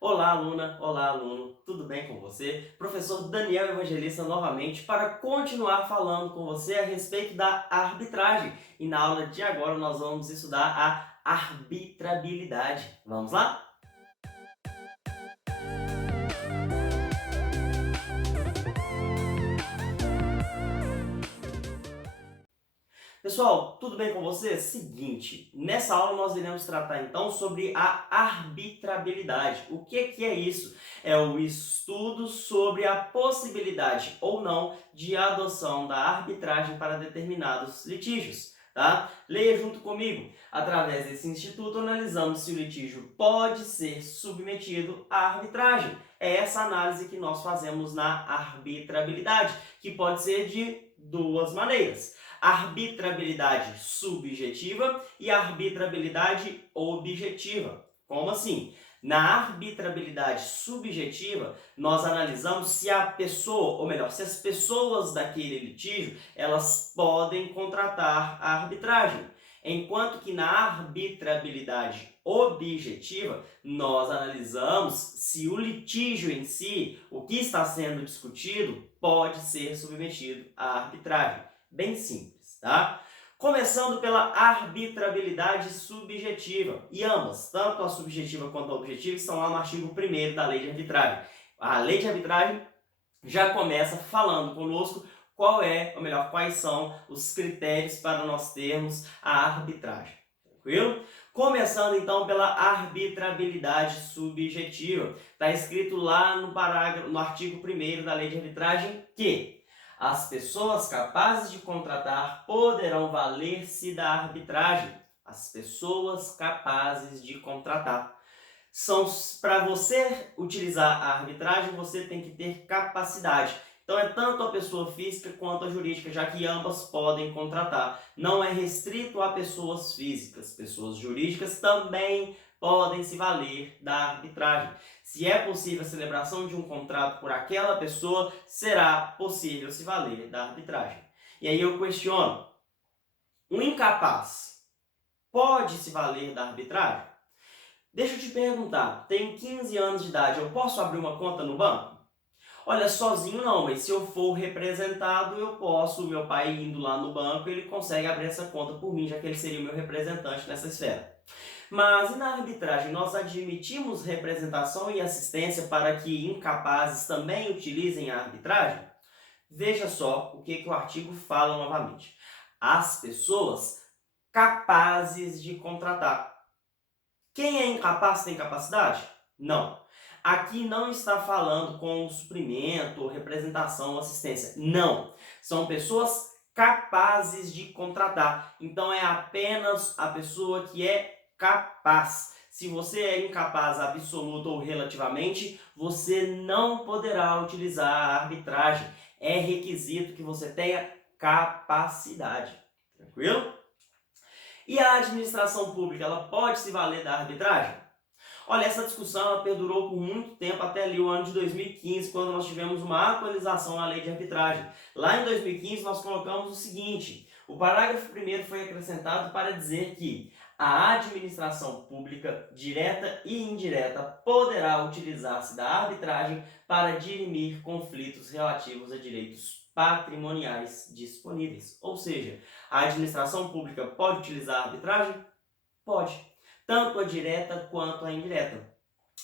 Olá, aluna! Olá, aluno! Tudo bem com você? Professor Daniel Evangelista novamente para continuar falando com você a respeito da arbitragem. E na aula de agora nós vamos estudar a arbitrabilidade. Vamos lá? Pessoal, tudo bem com você? Seguinte, nessa aula nós iremos tratar então sobre a arbitrabilidade. O que é isso? É o estudo sobre a possibilidade ou não de adoção da arbitragem para determinados litígios. Tá? Leia junto comigo. Através desse instituto, analisamos se o litígio pode ser submetido à arbitragem. É essa análise que nós fazemos na arbitrabilidade, que pode ser de duas maneiras: arbitrabilidade subjetiva e arbitrabilidade objetiva. Como assim? Na arbitrabilidade subjetiva, nós analisamos se a pessoa, ou melhor, se as pessoas daquele litígio, elas podem contratar a arbitragem. Enquanto que na arbitrabilidade objetiva, nós analisamos se o litígio em si, o que está sendo discutido, pode ser submetido à arbitragem. Bem simples, tá? Começando pela arbitrabilidade subjetiva. E ambas, tanto a subjetiva quanto a objetiva, estão lá no artigo 1º da Lei de Arbitragem. A Lei de Arbitragem já começa falando conosco qual é, ou melhor, quais são os critérios para nós termos a arbitragem. Tranquilo? Começando então pela arbitrabilidade subjetiva. Está escrito lá no artigo 1º da Lei de Arbitragem que as pessoas capazes de contratar poderão valer-se da arbitragem. As pessoas capazes de contratar. Para você utilizar a arbitragem, você tem que ter capacidade. Então é tanto a pessoa física quanto a jurídica, já que ambas podem contratar. Não é restrito a pessoas físicas. Pessoas jurídicas também podem se valer da arbitragem. Se é possível a celebração de um contrato por aquela pessoa, será possível se valer da arbitragem. E aí eu questiono: um incapaz pode se valer da arbitragem? Deixa eu te perguntar, tenho 15 anos de idade, eu posso abrir uma conta no banco? Olha, sozinho não, mas se eu for representado, eu posso. O meu pai indo lá no banco, ele consegue abrir essa conta por mim, já que ele seria o meu representante nessa esfera. Mas e na arbitragem, nós admitimos representação e assistência para que incapazes também utilizem a arbitragem? Veja só o que o artigo fala novamente. As pessoas capazes de contratar. Quem é incapaz tem capacidade? Não. Aqui não está falando com suprimento, representação ou assistência. Não. São pessoas capazes de contratar. Então é apenas a pessoa que é capaz. Se você é incapaz absoluto ou relativamente, você não poderá utilizar a arbitragem. É requisito que você tenha capacidade. Tranquilo? E a administração pública, ela pode se valer da arbitragem? Olha, essa discussão ela perdurou por muito tempo, até ali o ano de 2015, quando nós tivemos uma atualização na lei de arbitragem. Lá em 2015 nós colocamos o seguinte: o parágrafo 1º foi acrescentado para dizer que a administração pública, direta e indireta, poderá utilizar-se da arbitragem para dirimir conflitos relativos a direitos patrimoniais disponíveis. Ou seja, a administração pública pode utilizar a arbitragem? Pode. Tanto a direta quanto a indireta.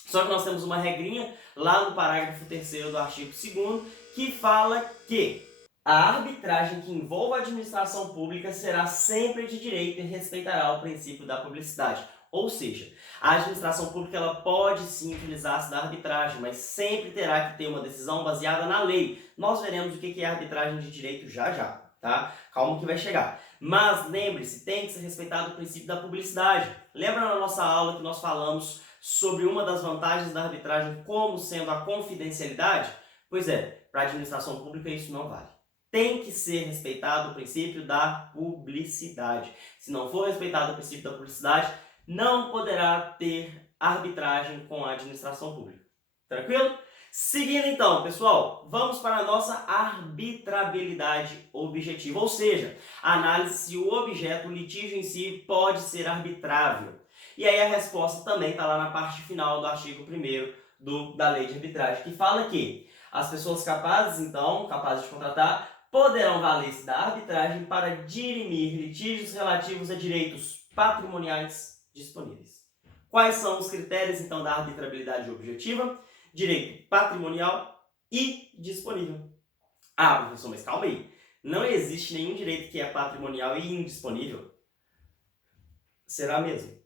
Só que nós temos uma regrinha lá no parágrafo 3º do artigo 2º que fala que a arbitragem que envolva a administração pública será sempre de direito e respeitará o princípio da publicidade. Ou seja, a administração pública ela pode sim utilizar-se da arbitragem, mas sempre terá que ter uma decisão baseada na lei. Nós veremos o que é arbitragem de direito já já, tá? Calma que vai chegar. Mas lembre-se, tem que ser respeitado o princípio da publicidade. Lembra na nossa aula que nós falamos sobre uma das vantagens da arbitragem como sendo a confidencialidade? Pois é, para a administração pública isso não vale. Tem que ser respeitado o princípio da publicidade. Se não for respeitado o princípio da publicidade, não poderá ter arbitragem com a administração pública. Tranquilo? Seguindo então, pessoal, vamos para a nossa arbitrabilidade objetiva, ou seja, a análise se o objeto, o litígio em si, pode ser arbitrável. E aí a resposta também está lá na parte final do artigo 1º da lei de arbitragem, que fala que as pessoas capazes de contratar, poderão valer-se da arbitragem para dirimir litígios relativos a direitos patrimoniais disponíveis. Quais são os critérios, então, da arbitrabilidade objetiva? Direito patrimonial e disponível. Ah, professor, mas calma aí. Não existe nenhum direito que é patrimonial e indisponível? Será mesmo?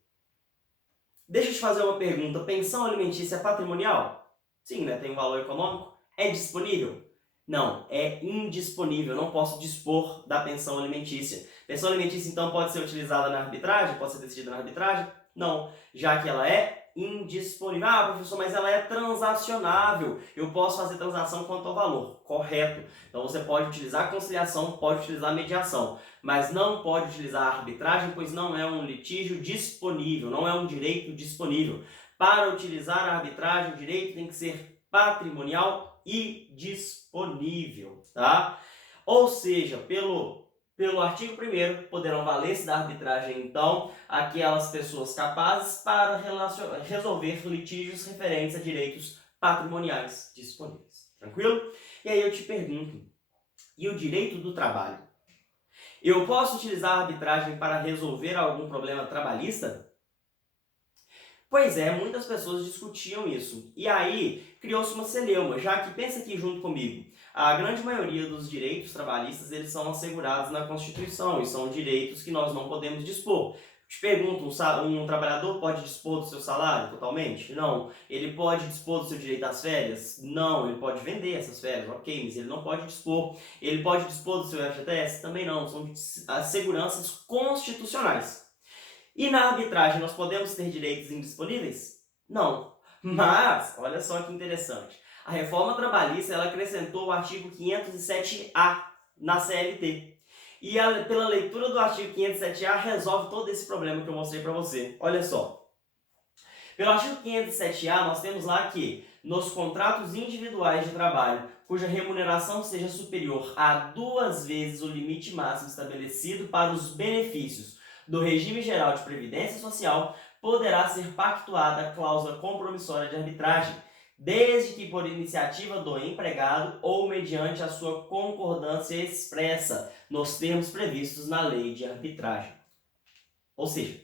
Deixa eu te fazer uma pergunta. Pensão alimentícia é patrimonial? Sim, né? Tem um valor econômico. É disponível? Não, é indisponível. Eu não posso dispor da pensão alimentícia. Pensão alimentícia, então, pode ser utilizada na arbitragem? Pode ser decidida na arbitragem? Não, já que ela é indisponível. Ah, professor, mas ela é transacionável. Eu posso fazer transação quanto ao valor. Correto. Então, você pode utilizar a conciliação, pode utilizar a mediação, mas não pode utilizar a arbitragem, pois não é um litígio disponível, não é um direito disponível. Para utilizar a arbitragem, o direito tem que ser patrimonial e disponível, tá? Ou seja, pelo artigo 1º, poderão valer-se da arbitragem, então, aquelas pessoas capazes para resolver litígios referentes a direitos patrimoniais disponíveis. Tranquilo? E aí eu te pergunto, e o direito do trabalho? Eu posso utilizar a arbitragem para resolver algum problema trabalhista? Pois é, muitas pessoas discutiam isso. E aí criou-se uma celeuma, já que pensa aqui junto comigo. A grande maioria dos direitos trabalhistas eles são assegurados na Constituição e são direitos que nós não podemos dispor. Te pergunto, um trabalhador pode dispor do seu salário totalmente? Não. Ele pode dispor do seu direito às férias? Não. Ele pode vender essas férias, ok, mas ele não pode dispor. Ele pode dispor do seu FGTS? Também não. São as seguranças constitucionais. E na arbitragem nós podemos ter direitos indisponíveis? Não. Mas, olha só que interessante. A reforma trabalhista ela acrescentou o artigo 507A na CLT. E pela leitura do artigo 507A resolve todo esse problema que eu mostrei para você. Olha só. Pelo artigo 507A nós temos lá que nos contratos individuais de trabalho cuja remuneração seja superior a 2 vezes o limite máximo estabelecido para os benefícios do regime geral de previdência social, poderá ser pactuada a cláusula compromissória de arbitragem, desde que por iniciativa do empregado ou mediante a sua concordância expressa nos termos previstos na lei de arbitragem. Ou seja,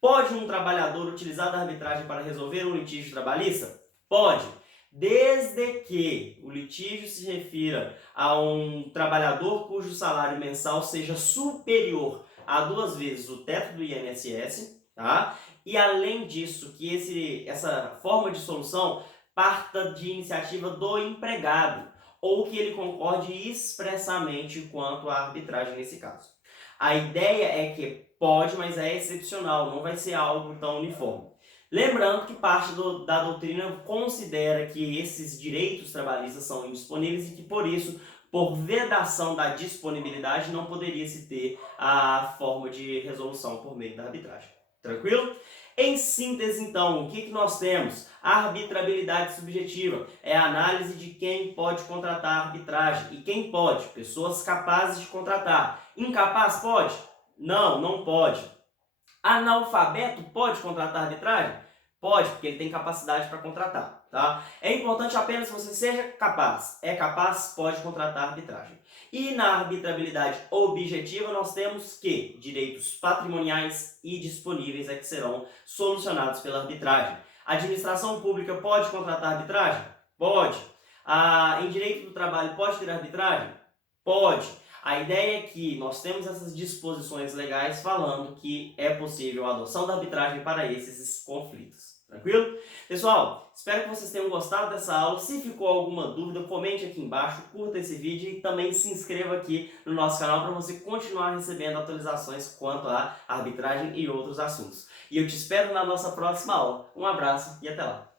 pode um trabalhador utilizar da arbitragem para resolver um litígio trabalhista? Pode, desde que o litígio se refira a um trabalhador cujo salário mensal seja superior a 2 vezes o teto do INSS, tá? E além disso, que essa forma de solução parta de iniciativa do empregado, ou que ele concorde expressamente quanto à arbitragem nesse caso. A ideia é que pode, mas é excepcional, não vai ser algo tão uniforme. Lembrando que parte da doutrina considera que esses direitos trabalhistas são indisponíveis e que, por isso, por vedação da disponibilidade, não poderia se ter a forma de resolução por meio da arbitragem. Tranquilo? Em síntese, então, o que nós temos? A arbitrabilidade subjetiva é a análise de quem pode contratar a arbitragem. E quem pode? Pessoas capazes de contratar. Incapaz pode? Não, não pode. Analfabeto pode contratar arbitragem? Pode, porque ele tem capacidade para contratar, tá? É importante apenas que você seja capaz. É capaz, pode contratar arbitragem. E na arbitrabilidade objetiva nós temos que direitos patrimoniais e disponíveis é que serão solucionados pela arbitragem. A administração pública pode contratar arbitragem? Pode. Em direito do trabalho pode ter arbitragem? Pode. A ideia é que nós temos essas disposições legais falando que é possível a adoção da arbitragem para esses conflitos. Tranquilo? Pessoal, espero que vocês tenham gostado dessa aula. Se ficou alguma dúvida, comente aqui embaixo, curta esse vídeo e também se inscreva aqui no nosso canal para você continuar recebendo atualizações quanto à arbitragem e outros assuntos. E eu te espero na nossa próxima aula. Um abraço e até lá!